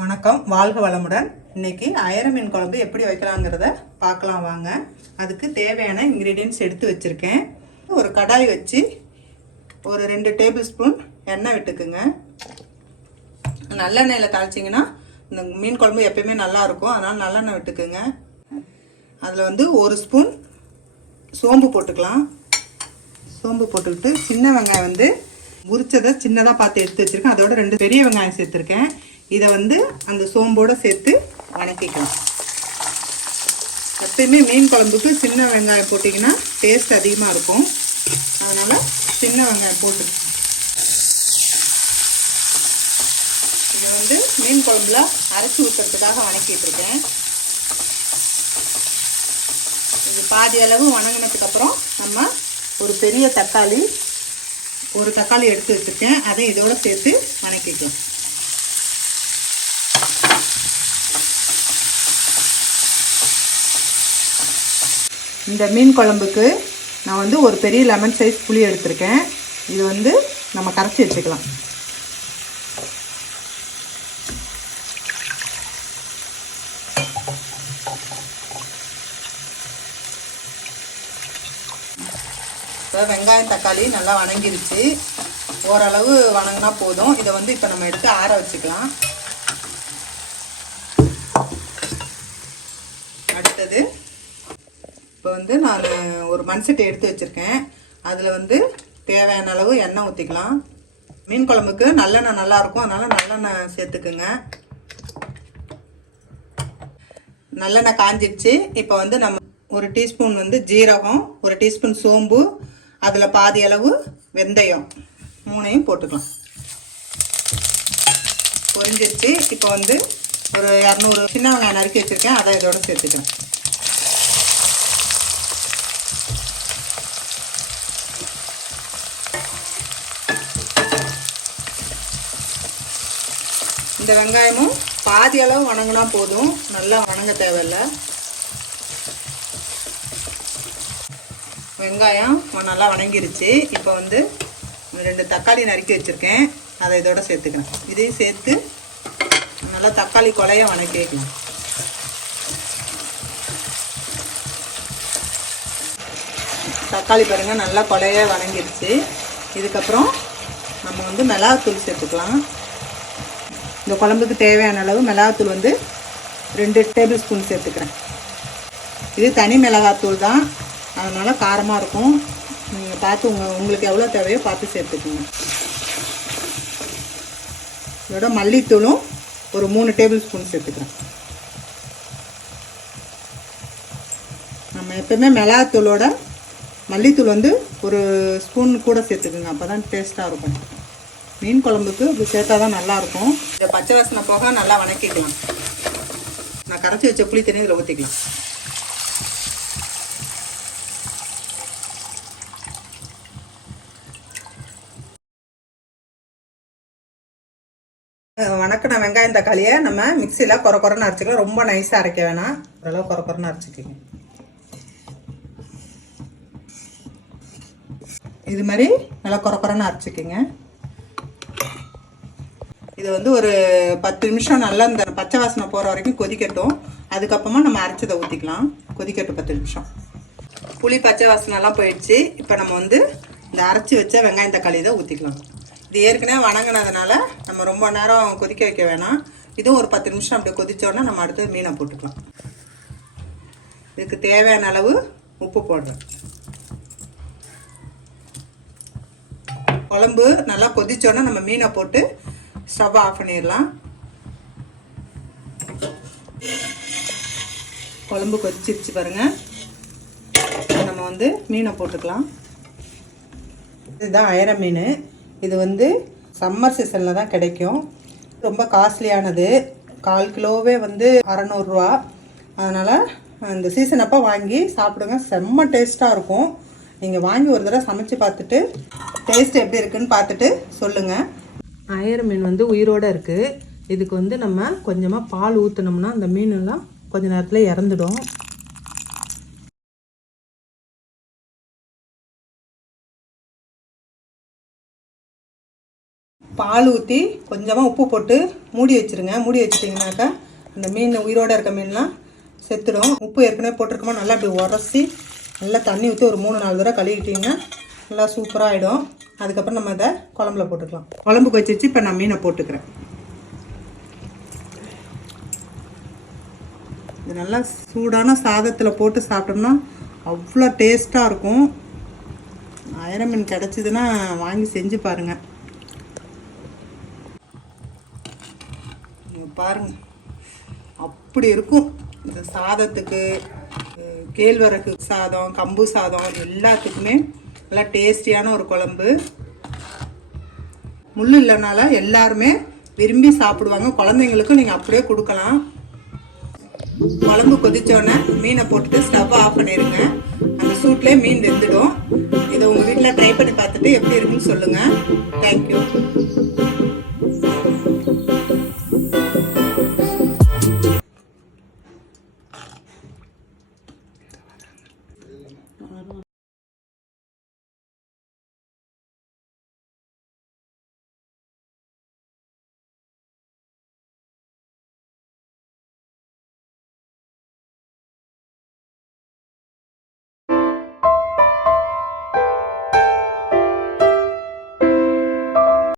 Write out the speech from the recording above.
வணக்கம். வாழ்க வளமுடன். இன்னைக்கு அயர மீன் குழம்பு எப்படி வைக்கலாங்கிறத பார்க்கலாம் வாங்க. அதுக்கு தேவையான இன்க்ரீடியன்ஸ் எடுத்து வச்சுருக்கேன். ஒரு கடாய் வச்சு ஒரு ரெண்டு டேபிள் ஸ்பூன் எண்ணெய் விட்டுக்குங்க. நல்லெண்ணெயில் தாளிச்சிங்கன்னா இந்த மீன் குழம்பு எப்பயுமே நல்லாயிருக்கும் அதனால் நல்லெண்ணெய் விட்டுக்குங்க. அதில் வந்து ஒரு ஸ்பூன் சோம்பு போட்டுக்கலாம். சோம்பு போட்டுக்கிட்டு சின்ன வெங்காயம் வந்து உரிச்சதை சின்னதாக பார்த்து எடுத்து வச்சுருக்கேன். அதோட ரெண்டு பெரிய வெங்காயம் சேர்த்துருக்கேன். இதை வந்து அந்த சோம்போடு சேர்த்து வணக்கிக்கலாம். எப்பயுமே மீன் குழம்புக்கு சின்ன வெங்காயம் போட்டிங்கன்னா டேஸ்ட் அதிகமாக இருக்கும். அதனால் சின்ன வெங்காயம் போட்டு இது வந்து மீன் குழம்புல அரைச்சி ஊற்றுறதுக்காக வணக்கிட்டு இருக்கேன். இது பாதி அளவு வணங்கினதுக்கப்புறம் நம்ம ஒரு பெரிய தக்காளி ஒரு தக்காளி எடுத்து வச்சுருக்கேன். அதை இதோட சேர்த்து வணக்கிக்கலாம் இந்த மீன் குழம்புக்கு நான் வந்து ஒரு பெரிய லெமன் சைஸ் புளி எடுத்திருக்கேன். இது வந்து நம்ம கரைச்சி வச்சுக்கலாம். இப்போ வெங்காயம் தக்காளி நல்லா வணங்கிருச்சு. ஓரளவு வணங்கினா போதும். இதை வந்து இப்போ நம்ம எடுத்து ஆற வச்சுக்கலாம். அடுத்தது இப்போ வந்து நான் ஒரு மண்சட்டை எடுத்து வச்சுருக்கேன். அதில் வந்து தேவையான அளவு எண்ணெய் ஊற்றிக்கலாம் மீன் குழம்புக்கு நல்லெண்ணெய் நல்லாயிருக்கும் அதனால் நல்லெண்ணெய் சேர்த்துக்குங்க. நல்லெண்ணெய் காஞ்சிடுச்சு இப்போ வந்து நம்ம ஒரு டீஸ்பூன் வந்து ஜீரகம் ஒரு டீஸ்பூன் சோம்பு அதில் பாதி அளவு வெந்தயம். மூணையும் போட்டுக்கலாம். பொரிஞ்சிருச்சு. இப்போ வந்து ஒரு இரநூறு சின்ன வெங்காயம் நறுக்கி வச்சுருக்கேன். அதை இதோட சேர்த்துக்கிறேன் இந்த வெங்காயமும் பாதி அளவு வணங்கினா போதும். நல்லா வணங்க தேவையில்லை. வெங்காயம் நல்லா வணங்கிருச்சு. இப்போ வந்து ரெண்டு தக்காளி நறுக்கி வச்சுருக்கேன். அதை இதோட சேர்த்துக்கிறேன். இதையும் சேர்த்து நல்லா தக்காளி கொலைய வணக்கி வைக்கலாம். தக்காளி பாருங்கள் நல்லா கொலைய வணங்கிருச்சு. இதுக்கப்புறம் நம்ம வந்து மிளகாத்தூள் சேர்த்துக்கலாம். இந்த குழம்புக்கு தேவையான அளவு மிளகாத்தூள் வந்து ரெண்டு டேபிள் ஸ்பூன் சேர்த்துக்கிறேன். இது தனி மிளகாத்தூள் தான். அதனால் காரமாக இருக்கும். நீங்கள் பார்த்து உங்கள் உங்களுக்கு எவ்வளோ தேவையோ பார்த்து சேர்த்துக்கோங்க. இதோட மல்லித்தூளும் ஒரு மூணு டேபிள் ஸ்பூன் சேர்த்துக்கிறேன். நம்ம எப்பவுமே மிளகாத்தூளோட மல்லித்தூள் வந்து ஒரு ஸ்பூன் கூட சேர்த்துக்குங்க. அப்போ தான் டேஸ்ட்டாக இருக்கும். மீன் குழம்புக்கு இப்படி சேர்த்தா தான் நல்லாயிருக்கும் இந்த பச்சை வாசனை போக நல்லா வணக்கிக்கலாம். நான் கரைச்சி வச்ச புளி தண்ணி இதில் ஊற்றிக்கலாம் வணக்கின வெங்காயம் தக்காளியை நம்ம மிக்சியில் குறை குறைன்னு அரைச்சிக்கலாம். ரொம்ப நைஸாக அரைக்க வேணாம். ஓரளவு குறை குறைன்னு அரைச்சிக்கோங்க. இது மாதிரி நல்லா குறை குறைன்னு அரைச்சிக்கோங்க. இது வந்து ஒரு பத்து நிமிஷம் நல்லா இந்த பச்சை வாசனை போகிற வரைக்கும் கொதிக்கட்டும். அதுக்கப்புறமா நம்ம அரைச்சதை ஊற்றிக்கலாம் கொதிக்கட்டும் பத்து நிமிஷம். புளி பச்சை வாசனைலாம் போயிடுச்சு. இப்போ நம்ம வந்து இந்த அரைச்சி வச்ச வெங்காயம் தக்காளி இதை ஊற்றிக்கலாம் இது ஏற்கனவே வணங்கினதுனால நம்ம ரொம்ப நேரம் கொதிக்க வைக்க வேணாம். இதுவும் ஒரு பத்து நிமிஷம் அப்படியே கொதித்தோடனே நம்ம அடுத்து மீனை போட்டுக்கலாம். இதுக்கு தேவையான அளவு உப்பு போடுறேன். குழம்பு நல்லா கொதிச்சோன்னா நம்ம மீனை போட்டு ஸ்டவ் ஆஃப் பண்ணிடலாம். குழம்பு கொதிச்சிருச்சு பாருங்கள் நம்ம வந்து மீனை போட்டுக்கலாம். இதுதான் அயர மீன். இது வந்து சம்மர் சீசனில் தான் கிடைக்கும். ரொம்ப காஸ்ட்லியானது கால் கிலோவே வந்து அறநூறுரூவா அதனால் இந்த சீசன் அப்போ வாங்கி சாப்பிடுங்க. செம்ம டேஸ்ட்டாக இருக்கும். நீங்கள் வாங்கி ஒரு தடவை சமைச்சு பார்த்துட்டு டேஸ்ட் எப்படி இருக்குன்னு பார்த்துட்டு சொல்லுங்கள் அயர் மீன் வந்து உயிரோடு இருக்குது இதுக்கு வந்து நம்ம கொஞ்சமாக பால் ஊற்றினோம்னா அந்த மீனெல்லாம் கொஞ்ச நேரத்தில் இறந்துடும். பால் ஊற்றி கொஞ்சமாக உப்பு போட்டு மூடி வச்சிருங்க. மூடி வச்சிட்டிங்கனாக்கா அந்த மீன் உயிரோடு இருக்க மீன்லாம் செத்துடும். உப்பு ஏற்கனவே போட்டிருக்கோமா நல்லா அப்படி உரசி நல்லா தண்ணி ஊற்றி ஒரு மூணு நாலு தடவை கழுவிட்டிங்கன்னா நல்லா சூப்பராக ஆகிடும் அதுக்கப்புறம் நம்ம இதை குழம்புல போட்டுக்கலாம். குழம்புக்கு வச்சு வச்சு இப்போ நான் மீனை போட்டுக்கிறேன். இது நல்லா சூடான சாதத்தில் போட்டு சாப்பிட்டோம்னா அவ்வளோ டேஸ்ட்டாக இருக்கும். அயர மீன் கிடச்சிதுன்னா வாங்கி செஞ்சு பாருங்கள் பாருங்கள் பாருங்க. அப்படி இருக்கும். இந்த சாதத்துக்கு கேழ்வரகு சாதம் கம்பு சாதம் எல்லாத்துக்குமே நல்லா டேஸ்டியான ஒரு குழம்பு. முள் இல்லைனால எல்லாருமே விரும்பி சாப்பிடுவாங்க. குழந்தைங்களுக்கும் நீங்கள் அப்படியே கொடுக்கலாம். குழம்பு கொதிச்சோடனே மீனை போட்டுட்டு ஸ்டவ் ஆஃப் பண்ணிடுங்க அந்த சூட்லேயே மீன் வெந்துடும். இதை உங்கள் வீட்டில் ட்ரை பண்ணி பார்த்துட்டு எப்படி இருக்குன்னு சொல்லுங்கள் தேங்க்யூ Nó đúng không?